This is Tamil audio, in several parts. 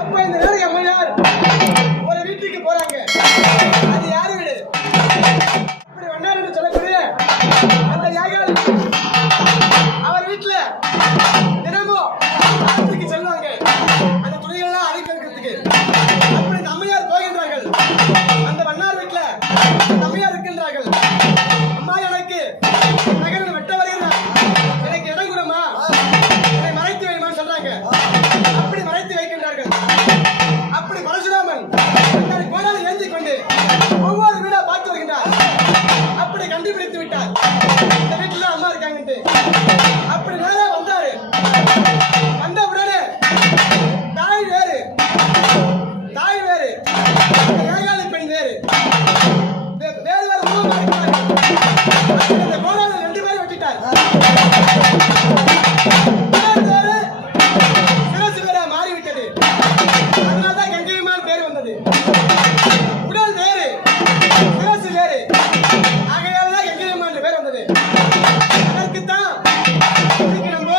அப்ப இந்த நேரம் அம்மையார் ஒரு வீட்டுக்கு போறாங்க. அது யாரு வீடு? அப்படி வண்ணார் என்று சொல்லக்கூடிய அந்த யாகால் அவர் வீட்டுல தினமும் ஆற்றுக்கு செல்வாங்க. அந்த துணிகள்லாம் அழிக்கிறதுக்கு. அப்படி இந்த அம்மையார் போகின்றார்கள். அந்த வண்ணார் வீட்டுல அந்த அம்மையார் இருக்கின்றார்கள். அம்மா, எனக்கு நகரில் வெட்ட வருகிறார், எனக்கு இடம் கொடுமா, என்னை மறைத்து வைமான்னு சொல்றாங்க. அப்படி மறைத்து வைக்கின்றார்கள். அப்படி பரசுராமன் தன்னை கோடாலை ஏந்தி கொண்டு ஒவ்வொரு வீடா பார்த்து வருகின்றார். அப்படி கண்டுபிடித்து விட்டார் இந்த வீட்டுல அம்மா இருக்காங்கன்ட்டு. அப்படி நேரா வந்தாரு. வந்த உடனே தாய் வேறு ஏகாலி பெண் வேறு வேறு இந்த கோடாலை 2 பேரும் வெட்டிட்டார். சிரசு வேற மாறிவிட்டது. அதனால்தான் கங்கையம்மான் பேர் வந்தது. உடல் வேறு, சிரசு வேறு, ஆகையால்தான் கங்கையம்மான் பேர் வந்தது. அதற்குத்தான் நம்ம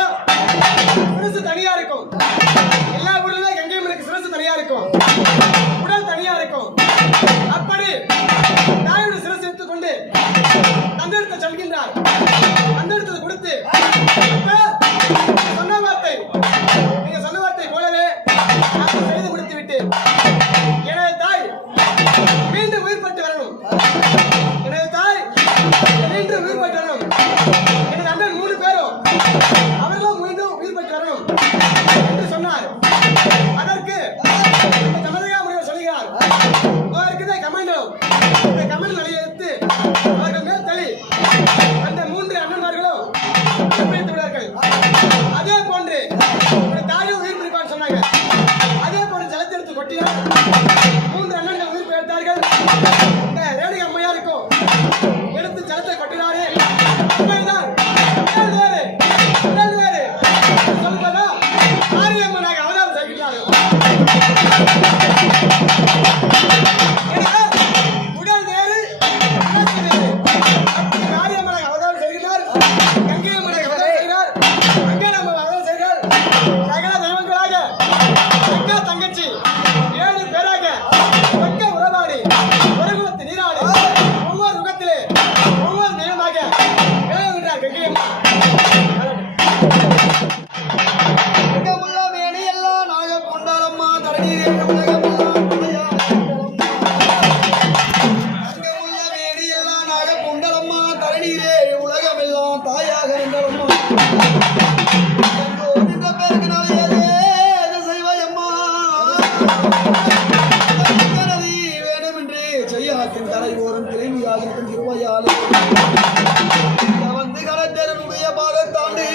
சிரசு தனியா இருக்கும். எல்லா ஊர்லயும் கங்கையம்மனுக்கு சிரசு தனியா இருக்கும், உடல் தனியா இருக்கும். அப்படி தாயோட சிரசு எடுத்துக்கொண்டு தந்தெடுத்து சொல்கின்றார். தந்தெடுத்து கொடுத்து சொன்ன வார்த்தை, நீங்க சொன்ன வார்த்தை போலவே நான் செய்து முடித்து விட்டு எனது தாய் மீண்டும் உயிர் பெற்று வரணும். எனது தாய் மீண்டும் உயிர் பெற்று வரணும். எனது அண்ணன் 3 பேரும் அவர்களும் மீண்டும் உயிர் பெற்று வரணும் என்று சொன்னார். அதற்கு தமிழக முறையில் சொல்கிறார், அவருக்கு கமண்டலம், இந்த கமண்டல் அடியெடுத்து அவர்கள் மேல் தள்ளி அந்த 3 அண்ணன்மார்களும் உயிர் விடுவார்கள். அதே போன்று ஒரு தாயும் உயிர் பிடிப்பான்னு சொன்னாங்க. அதே போன்று ஜலத்தெடுத்து கொட்டினார். 3 அண்ணன்கள் உயிர் பெற்றார்கள். இந்த ரேணு அம்மையாருக்கும் எடுத்து ஜலத்தை கொட்டினாரே. உண்மைதான், உடல் வேறு சொல்லுவதா மாரியம்மனாக அவதாரம் செய்கிறார்கள். உடல் வேறு, மாரியம்மனாக அவதாரம் செய்கிறார். கங்கையம்மனாக அவதாரம் செய்கிறார். அங்கே நம்ம அவதாரம் செய்கிறார். சகல தெய்வங்களாக அக்கா தங்கச்சி 7 பேராக ஒக்க உறவாடி ஒரு குலத்து நீராடி ஒவ்வொரு முகத்திலே ஒவ்வொரு தெய்வமாக விளங்குகின்றார் கங்கையம்மா. வேணியெல்லாம் நாக கொண்டாளம்மா தரணியே உலகமெல்லாம் வேணியெல்லாம் நாக கொண்டாளம்மா தரணியிலே உலகமெல்லாம் தாயாக இருந்தாலம்மா. செய்யாத்தின் தலைவோரும் திரைவியாக திருவையாலே வந்து கலத்தருடைய பாகத்தாண்டி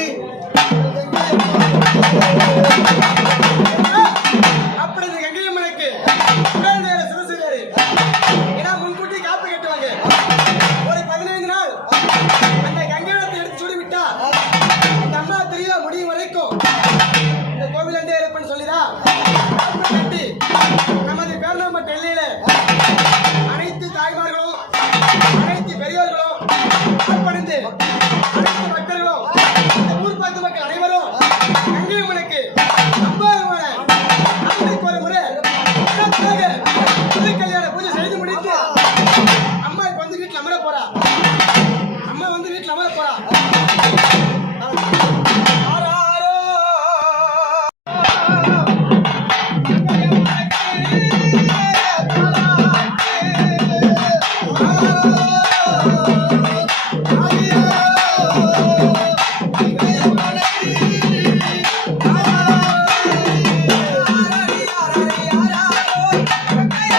அப்படி கங்கையம்மனுக்கு உடல் வேறு, சிறுசு வேறு. ஏன்னா முன்கூட்டி காப்பு கட்டுவாங்க. ஒரு 15 நாள் அந்த கங்கையத்தை எடுத்து சுடிவிட்டா இந்த அம்மா தெரியல முடியும் வரைக்கும் இந்த கோவில் எந்தே இருப்பேன்னு சொல்லிடா காப்பு கட்டி நமது பேர்ணம்பட்ட எல்லையில அனைத்து தாய்மார்களும் அனைத்து பெரியோர்களும் பணிந்து அனைத்து மக்களும் இந்த ஊர் பார்த்து மக்கள் அனைவரும் கங்கையம்மனுக்கு அம்பாவிமான அன்னைக்கு ஒரு முறை புது கல்யாண பூஜை செய்து முடித்து அம்மா இப்ப வந்து வீட்டுல அமர போறா. அம்மா வந்து வீட்டுல அமர போறா. Okay.